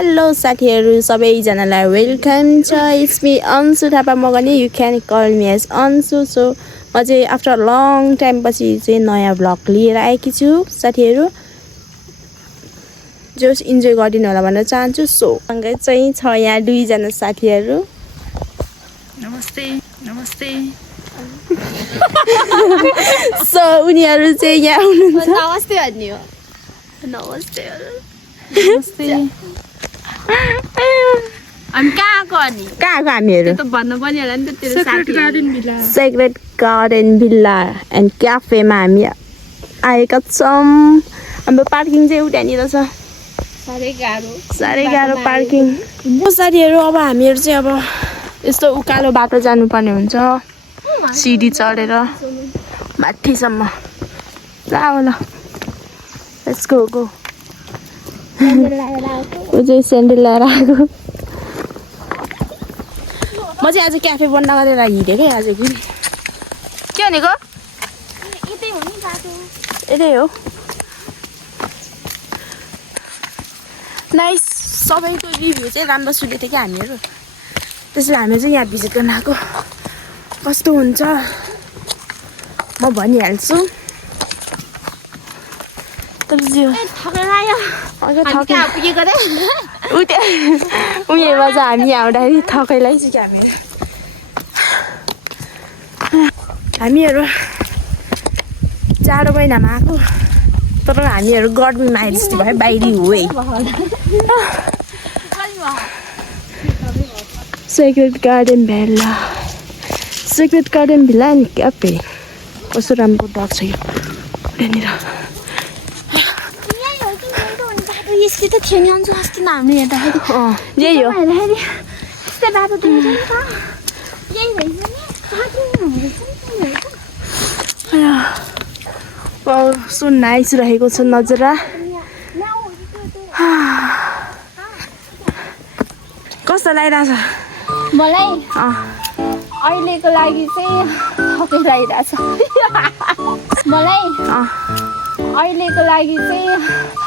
Hello साथीहरु सबैजनालाई welcome छ इट्स मी अन्सु थापा मगनी you can call me as Ansu so म चाहिँ आफ्टर लङ टाइम पछि चाहिँ नयाँ भ्लग लिएर आएकी छु साथीहरु जस इन्जोय गरिदिनु होला भन्न चाहन्छु सो सँगै चाहिँ छ यहाँ दुई जना साथीहरु नमस्ते नमस्ते सो उनीहरु चाहिँ यहाँ हुनुहुन्छ नमस्ते भन्ने हो नमस्ते नमस्ते हामी कहाँको अनि कहाँको हामीहरु त भन्नु पनि होला नि त तेरो साथी सेक्रेट गार्डन भिल्ला एन्ड क्याफेमा हामी आएका छौं हाम्रो पार्किङ चाहिँ उठानिर छ साह्रै गाह्रो पार्किङ साथीहरु अब हामीहरु चाहिँ अब यस्तो उकालो बाटो जानुपर्ने हुन्छ सिडी चढेर माथिसम्म ल लेट्स गो गो ऊ चाहिँ सेन्डल लगाएर आएको म चाहिँ आज क्याफे बन्द गरेर हिँडेकै आज कि के भनेको यतै हो नाइस सबैको रिभ्यू चाहिँ राम्रो सुनेको थियो कि हामीहरू त्यसैले हामी चाहिँ यहाँ भिजिट गर्न आएको कस्तो हुन्छ म भनिहाल्छु उयोमा चाहिँ हामी आउँदाखेरि थकैलाई चाहिँ क्या हामीहरू जाडो महिनामा आएको तर हामीहरू गर्मीमा आए जस्तो भयो बाहिरी हो है सेक्रेट गार्डन भिल्ला नि क्याफे कस्तो राम्रो डक छ यो यहाँनिर यस्तै त थियो नि अन्जु अस्ति हामीले हेर्दाखेरि यही हो यस्तै बाटो देखेको नि त यही रहेछ सो नाइस रहेको छ नजरा कस्तो लागिरहेछ मलाई अहिलेको लागि चाहिँ थकै लागिरहेछ मलाई अहिलेको लागि चाहिँ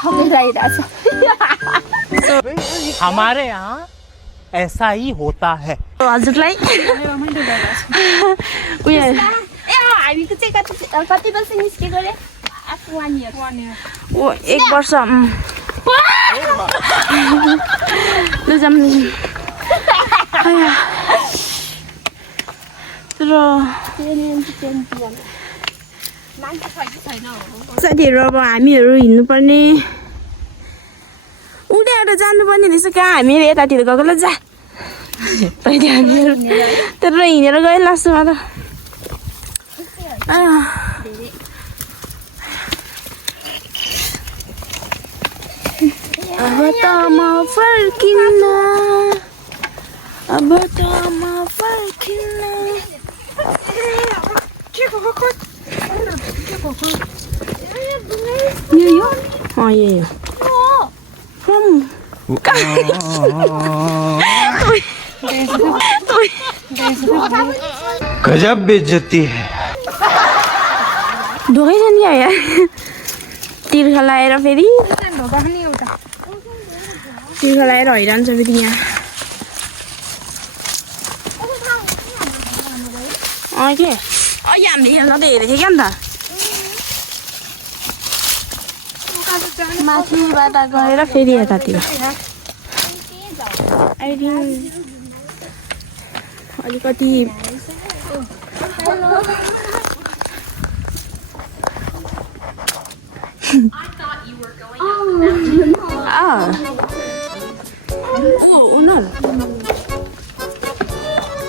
थकै लागिरहेछ हमारे यहाँ ऐसा ही होता है हजुरलाई उयो हामीको चाहिँ कति वर्ष निस्केको रे आफ्टर 1 इयर ओ 1 वर्ष लजाम तर साथीहरू अब हामीहरू हिँड्नुपर्ने उडेर जानुपर्ने रहेछ कहाँ हामीहरू यतातिर गएको ल जा पहिले हामीहरू तर हिँडेर गयो लास्टमा त अब त म फर्किन्न यही हो गजब बेइज्जती है ढोकै छ नि यार तिर्खा लाएर फेरि तिर्खा लाएर हैरान छ फेरि यहाँ के अहिले हामीले हेर्न त हेरेको थियो क्या अन्त माथिबाट गएर फेरि यतातिर अलिकति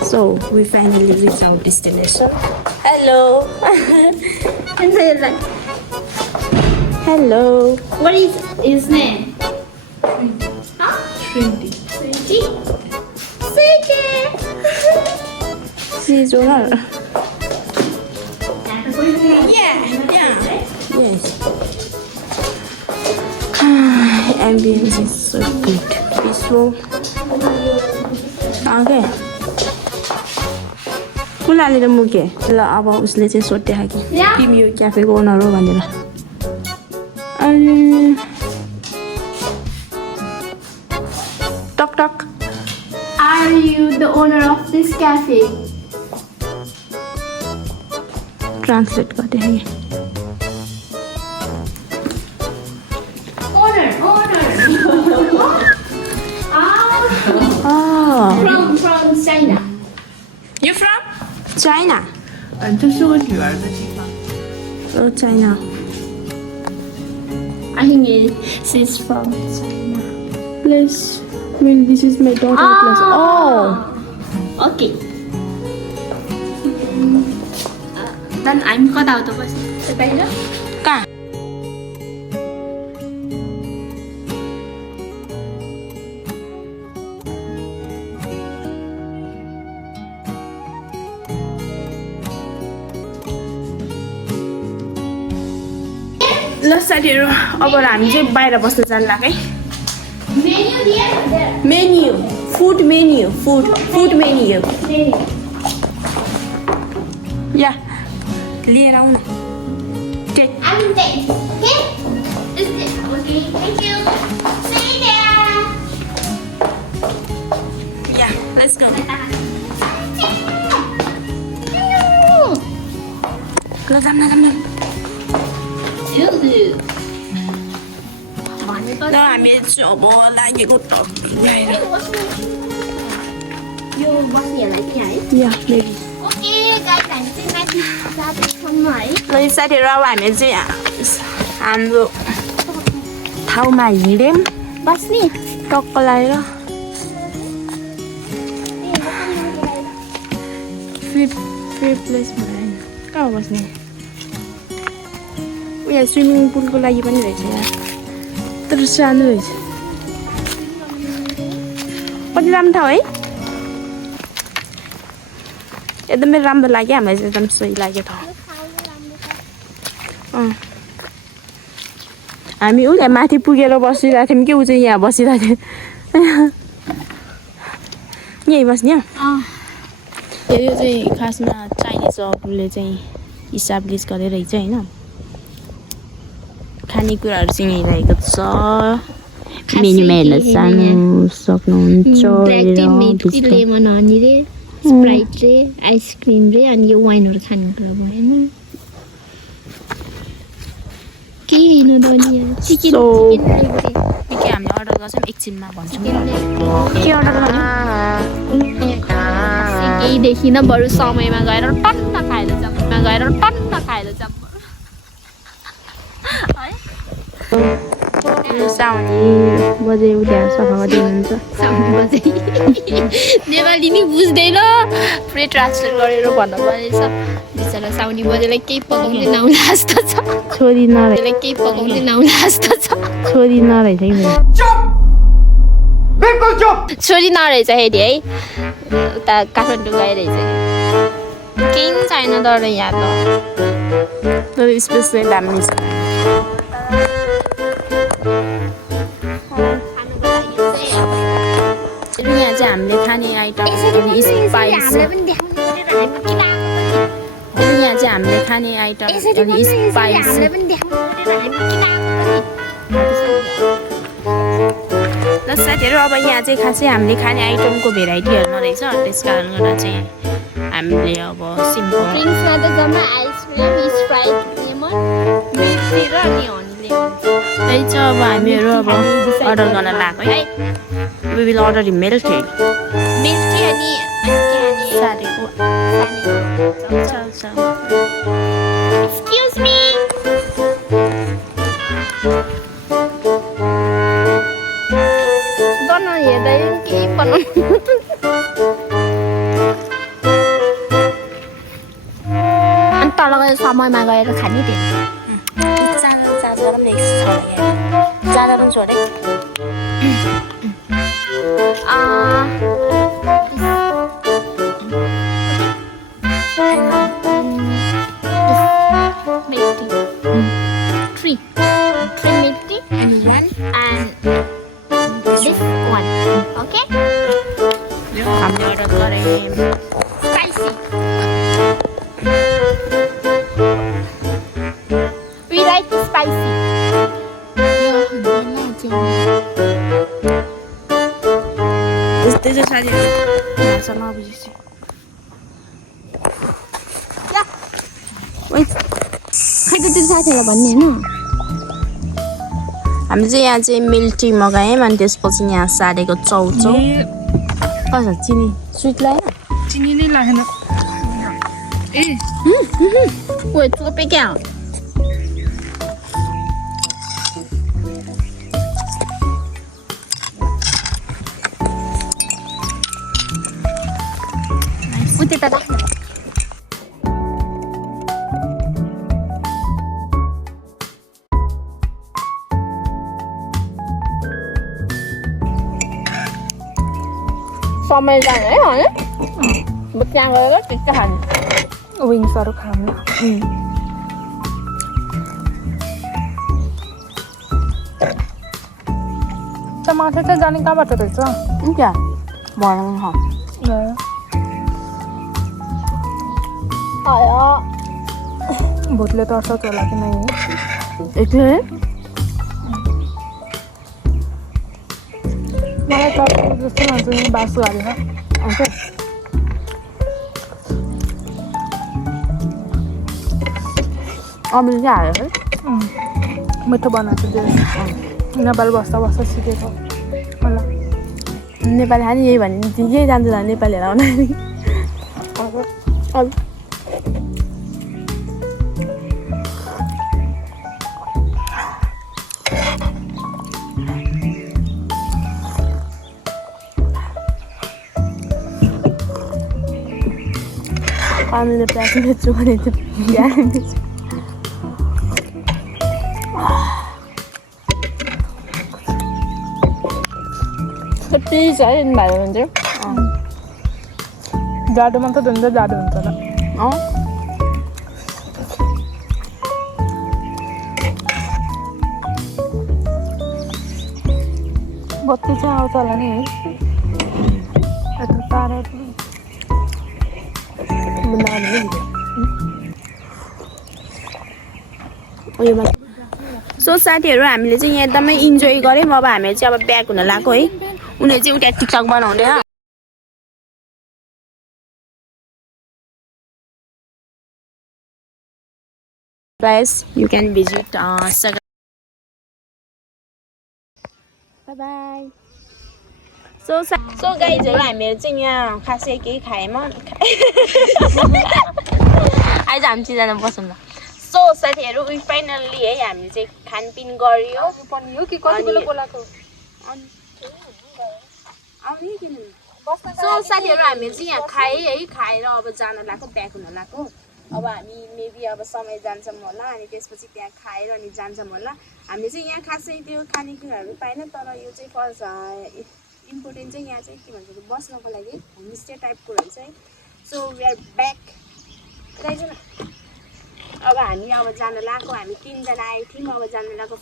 So we finally reached our destination. Hello. Hello. What is his name? Trinity. She's owner. Yeah. Yes. Ambience is so good, peaceful. Okay. कुलालेर मुके ल अब उसले चाहिँ सोध्यो कि तिमी यो क्याफेको ओनर हो भनेर अनि Are you the owner of this cafe? Translate गरेँ Owner. From China. You from? China 这是我女儿的地方。 Oh China I think she's from China. Place well this is my daughter place Oh Okay. Then I'm cut out of us. कहाँ ल साथीहरू अब हामी चाहिँ बाहिर बस्न जान लाग्यो है Menu there. Menu food menu या लिएर आउन take I will take. Okay? Is it? Okay. Thank you. See you there. Yeah let's go ल जाम न ल हामी चाहिँ अब लागेको त बाहिर यो बस्नेहरूलाई चाहिँ है या मेबी ओके गाइस हामी चाहिँ माथि जाँदैछौँ है ल साथीहरू अब हामी चाहिँ हाम्रो ठाउँमा हिँड्यौँ बस्ने टक्क लगाएर फिफ्थ प्लेसमा कहाँ बस्ने उयो स्विमिङ पुलको लागि पनि रहेछ यहाँ तर सानो रहेछ कति राम्रो ठाउँ है एकदमै राम्रो लाग्यो हामीलाई चाहिँ एकदम सही लाग्यो ठाउँ हामी ऊ माथि पुगेर बसिरहेको थियौँ कि ऊ चाहिँ यहाँ बसिरहेको थियो यहीँ बस्ने यो चाहिँ खासमा चाइनिज अरूले चाहिँ इस्टाब्लिस गरेर रहेछ होइन खानेकुराहरू चाहिँ यहीँ रहेको छ मेन्युमा हेर्न जानु सक्नुहुन्छ लेमन हनी रे स्प्राइट रे आइसक्रिम रे अनि यो वाइनहरू खानुको लागि होइन के लिनु दोनी चिकन के हामीले अर्डर गर्छौँ एकछिनमा भन्छौँ के अर्डर गर्ने केही देखिन बरु समयमा गएर टन्न खाएर जाऊँ साउनी बजे उठ्या सफा गरिदिनुहुन्छ नेपाली नि बुझ्दैन पुरै ट्रान्सलेट गरेर भन्नु पर्नेछ बिचरा साउनी बजेलाई केही पकाउँदै नआउला जस्तो छ छोरी नरहेछ केही पकाउँदै नआउला जस्तो छ छोरी नरहेछ कि छोरी नरहेछ हेरी है उता काठमाडौँ गइरहेछ केही पनि छैन तर यहाँ तर स्पेसली दामी छ यहाँ चाहिँ हामीले खाने आइटम अलि स्पाइसी यहाँ चाहिँ हामीले खाने आइटम अलि स्पाइसी ल साथीहरू अब यहाँ चाहिँ खासै हामीले खाने आइटमको भेराइटीहरू नरहेछ त्यस कारण गर्दा चाहिँ हामीले अब सिम्पल ड्रिङ्क्समा त जम्मा ice cream Sprite lemon milk tea र अनि हनी लेमन त्यही छ अब हामीहरू अब अर्डर गर्न लाग्यो है we will order the milk tea milk tea अनि सारेको एक्सक्युज मी बनाउनु हेर्दा केही बनाउनु अनि तल गएर समयमा गएर खाने त्यो जाँदा पनि छोडे three milk tea and this one, okay? हामीले अर्डर गऱ्यौँ Spicy. We like it spicy. त्यस्तै छ साथी यहाँसँग बुझेछु खै त त्यो साथीहरूलाई भन्ने होइन हामीले चाहिँ यहाँ चाहिँ मिल्क टी मगायौँ अनि त्यसपछि यहाँ सारेको चाउचाउ कसो चिनी स्विट लाग्यो चिनी नै लागेन ए ओए चोपे क्या उते त राख्नु समय जाने है होइन त्यहाँ गएर टिक्का खाने विङ्सहरू खानु टमाटर चाहिँ जाने कहाँबाट रहेछ क्या भर्नु भूतले तर्छ होला कि नै एक्लै मलाई त जस्तो लाग्छ नि बासु हालेर अमिल चाहिँ हाल्यो है मिठो बनाएको त्यो नेपाल बस्दा बस्दा सिकेको मलाई नेपाली खाने यही भने यही जान्छ नेपालीहरू आउनु अब अमिलले प्याज बेच्छु भने चाहिँ प्याज बेच्छु पिस है इन्भाइरोमेन्ट चाहिँ जाडोमा त झन् जाडो हुन्छ होला बत्ती चाहिँ आउँछ होला नि है यता तारा सो साथीहरू हामीले चाहिँ यहाँ एकदमै इन्जोय गऱ्यौँ अब हामी चाहिँ अब ब्याक हुन लाग्यो है उनीहरू चाहिँ उता टिकटक बनाउँदै guys you can visit bye bye so guysहरू हामीहरू चाहिँ यहाँ खासै केही खाएन आइज हामी चिजना बसौँ न सो साथीहरू वी फाइनल्ली है हामीले चाहिँ खानपिन गऱ्यो सो साथीहरू हामीले चाहिँ यहाँ खाएँ है खाएर अब जान लाग्यो ब्याक हुन लाग्यो अब हामी मेबी अब समय जान्छौँ होला अनि त्यसपछि त्यहाँ खाएर अनि जान्छौँ होला हामीले चाहिँ यहाँ खासै त्यो खानेकुराहरू पाएन तर यो चाहिँ फर्स्ट इम्पोर्टेन्ट चाहिँ यहाँ चाहिँ के भन्छ बस्नको लागि होमस्टे टाइपको रहेछ है सो वी आर ब्याक रहेछ अब हामी अब जान लाग्यो हामी 3 जना आएको थियौँ अब जान लाग्यो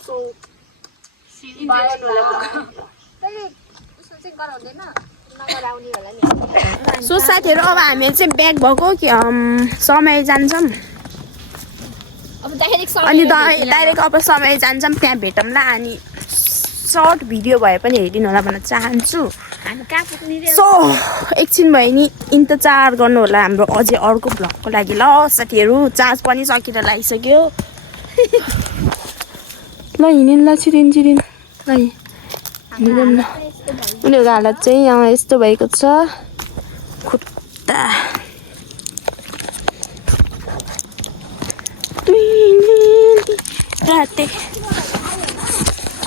सो साथीहरू अब हामी चाहिँ ब्याक भएको कि समय जान्छौँ अनि डाइरेक्ट अब समय जान्छौँ त्यहाँ भेटौँला अनि सर्ट भिडियो भए पनि हेरिदिनु होला भन्न चाहन्छु सो एकछिन भयो नि इन्तजार गर्नु होला हाम्रो अझै अर्को भ्लगको लागि ल साथीहरू चार्ज पनि सकिएर लागिसक्यो ल हिँड्नु ल छिरिन ल हिँड्नु ल उनीहरूको हालत चाहिँ यहाँ यस्तो भएको छ खुट्टा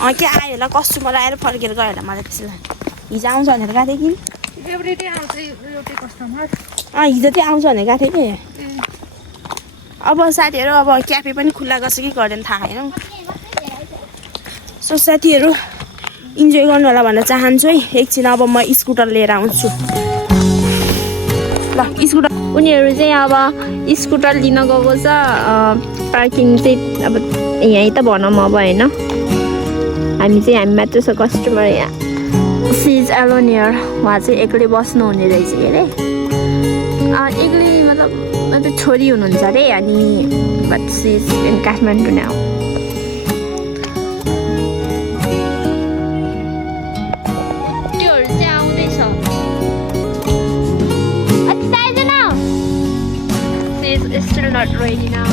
के आयो होला कस्टमर आएर फर्केर गयो होला मलाई त्यसो हिजो आउँछ भनेर गएको थिएँ कि हिजो चाहिँ आउँछ भनेर गएको थिएँ कि अब साथीहरू अब क्याफे पनि खुल्ला गर्छ कि गर्दैन थाहा छैन सो साथीहरू इन्जोय गर्नु होला भन्न चाहन्छु है एकछिन अब म स्कुटर लिएर आउँछु ल स्कुटर उनीहरू चाहिँ अब स्कुटर लिन गएको छ पार्किङ चाहिँ अब यहीँ त भनौँ अब होइन हामी मात्र छ कस्टमर यहाँ सिज एलोनियर उहाँ चाहिँ एक्लै बस्नुहुने रहेछ के अरे एक्लै मतलब छोरी हुनुहुन्छ अरे अनि but she's in Kathmandu now त्योहरू चाहिँ आउँदैछ not ready now.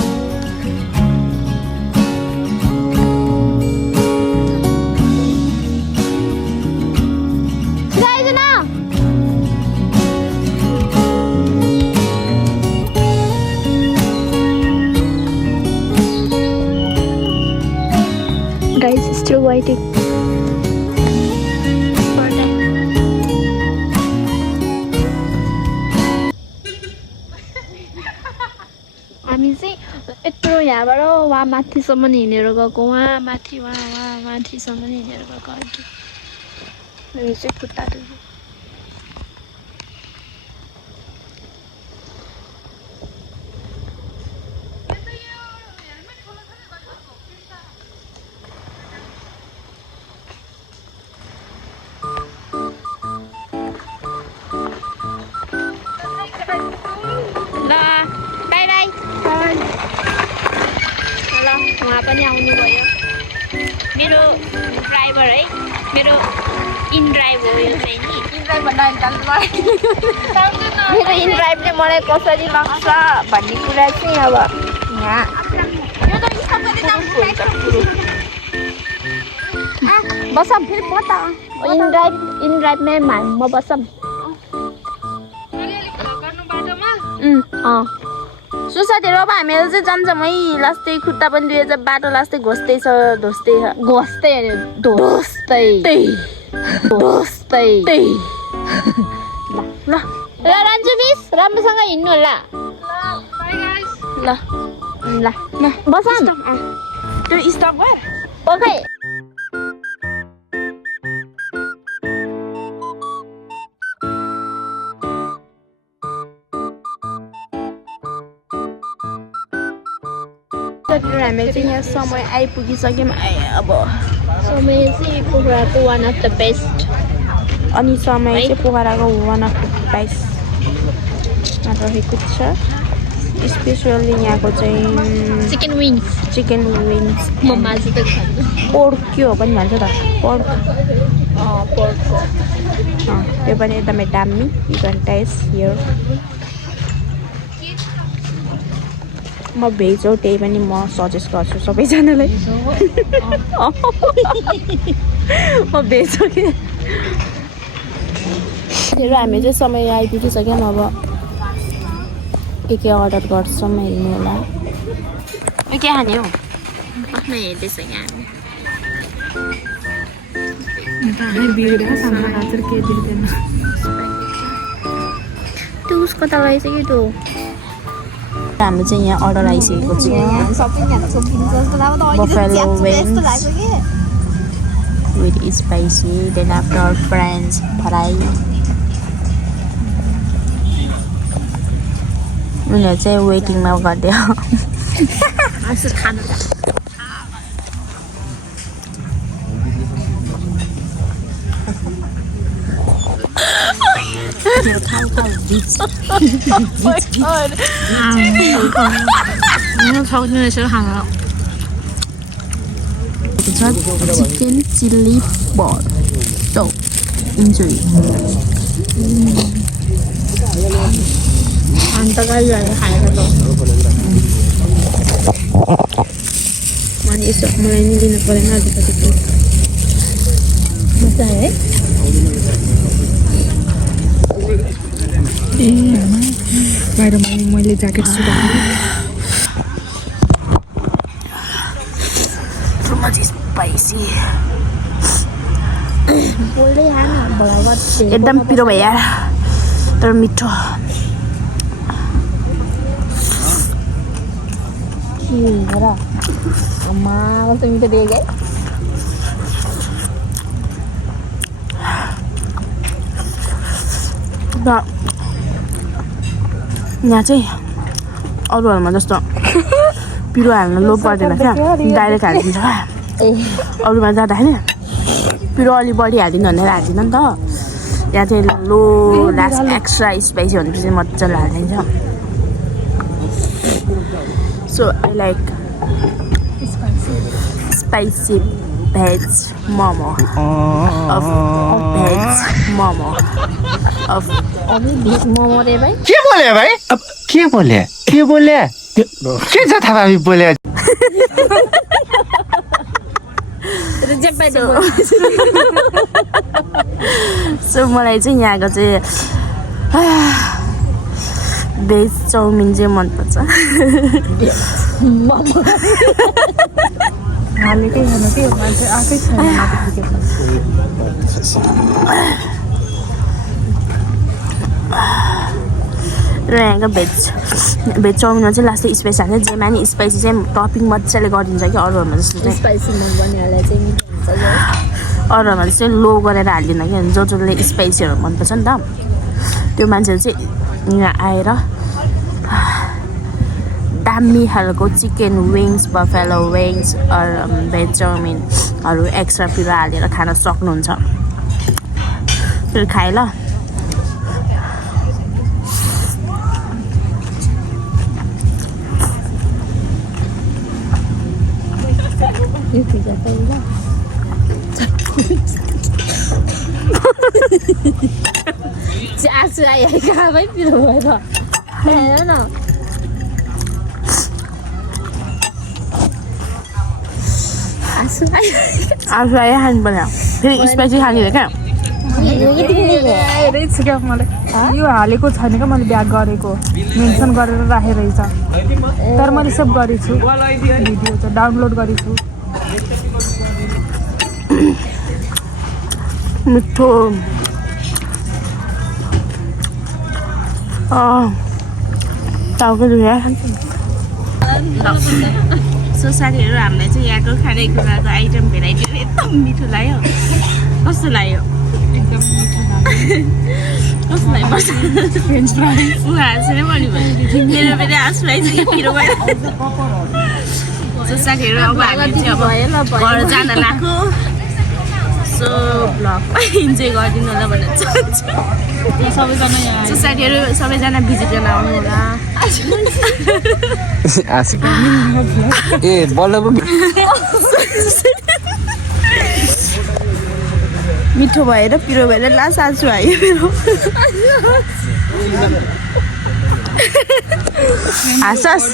Guys, still waiting for them. हामी चाहिँ यत्रो यहाँबाट वहाँ माथिसम्म हिँडेर गएको वहाँ माथिसम्म हिँडेर गएको अघि हामी चाहिँ खुट्टा दुख्यो उहाँ पनि आउनुभयो मेरो ड्राइभर है मेरो इन ड्राइभ हो यो चाहिँ नि मेरो इन ड्राइभले मलाई कसरी लाग्छ भन्ने कुरा चाहिँ अब यहाँ बसम फेरि म त इन ड्राइभमै म बसम सुसाथीहरू अब हामीहरू चाहिँ जान्छौँ है लास्टै खुट्टा पनि दुखेछ बाटो लास्टै घोस्दैछ ढोस्दै ल रन्जु मिस राम्रोसँग हिँड्नु होला ल ल बसम त्यो स्टप गर ओके हामी चाहिँ यहाँ समय आइपुगिसक्यौँ अब समय चाहिँ पोखराको वान अफ द बेस्ट अनि समय चाहिँ पोखराको वान अफ द बेस्ट रहेको छ स्पेसली यहाँको चाहिँ चिकन विङ्स म माझी त खान्छु पोर्क के हो पनि भन्छ त पोर्क त्यो पनि एकदमै दामी यु क्यान टेस्ट हियर म भेज हो त्यही पनि म सजेस्ट गर्छु सबैजनालाई म भेज हो कि हामी चाहिँ समय आइपुगिसक्यौँ अब के अर्डर गर्छौँ हेर्नु होला के खाने हो आफ्नै हेर्दैछ यहाँ त्यो उसको त रहेछ कि त्यो हामी चाहिँ यहाँ अर्डर आइसकेको छ buffalo wings with spicy then after French fry उनीहरू चाहिँ वेटिङमा गरिदियो chicken chilli ball so enjoy अन्त गाईहरू खाएर त अनि यसो मलाई नि दिनु परेन अलिकति मजा है बाहिर मैले ज्याकेट स्पाइसी बोल्दै एकदम पिरो भयो यार तर मिठो अम्मा कस्तो मिठो देखेँ यहाँ चाहिँ अरूहरूमा जस्तो पिरो हाल्न लो पर्दैन क्या डाइरेक्ट हालिदिन्छ अरूमा जाँदाखेरि पिरो अलि बढी हालिदिनु भनेर हालिदिनु नि त यहाँ चाहिँ लो लास्ट एक्स्ट्रा स्पाइसी भनेपछि मजाले हालिदिन्छ so I like spicy veg momo of veg momo of अभी भेज मोमो रे भाइ क्या बोले भाई अब क्या बोले के छ थाहा हामी बोले सो मलाई चाहिँ यहाँको चाहिँ भेज चाउमिन चाहिँ मनपर्छ हालेकै खानु के मान्छे आएकै छैन र यहाँको भेज चाउमिनमा चाहिँ लास्टै स्पाइस हाल्छ जेमा नि स्पाइसी चाहिँ टपिङ मजाले गरिदिन्छ कि अरूहरूमा जस्तो चाहिँ स्पाइसी मन पर्नेहरूलाई चाहिँ मिठो हुन्छ यो अरूहरूमा चाहिँ लो गरेर हाल्दिनँ कि जसले स्पाइसीहरू मनपर्छ नि त त्यो मान्छेहरू चाहिँ यहाँ आएर दामी खालको chicken wings buffalo wings veg चाउमिनहरू एक्स्ट्रा पिरो हालेर खान सक्नुहुन्छ फेरि खाएँ ल आँसु आयो कहाँमै पिरो भएर हेर न आँसु आयो खानु पर्यो फेरि स्पाइसी खाने क्या हेरै छु क्या मलाई यो हालेको छैन क्या मैले ब्याग गरेको मेन्सन गरेर राखेको रहेछ तर मैले सेभ गरेको छु भिडियो चाहिँ डाउनलोड गरेको छु मिठो टाउको दुख्यो सो साथीहरू हामीलाई चाहिँ यहाँको खानेकुराको आइटम भेराइटीहरू एकदम मिठो लाग्यो कस्तो लाग्यो एकदम मिठो कस्तो लाग्यो ऊ हाँस नै बढी भयो मेरो फेरि हाँस लगाइसक्यो पिरो भएर सो साथीहरू अब हामी चाहिँ अब घर जान लाग्यो सो ब्लगमा इन्जोय गरिदिनु होला भनेर चाहन्छु सबैजना यहाँ सो साथीहरू सबैजना भिजिट गर्न आउनु होला ए बल्ल पो मिठो भएर पिरो भएर लास्ट आँसु आयो मेरो हाँस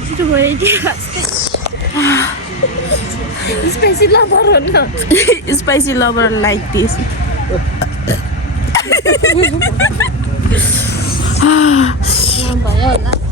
मिठो भयो कि स्पाइसी लभर हो न स्पाइसी लभर लाइक दिस भयो होला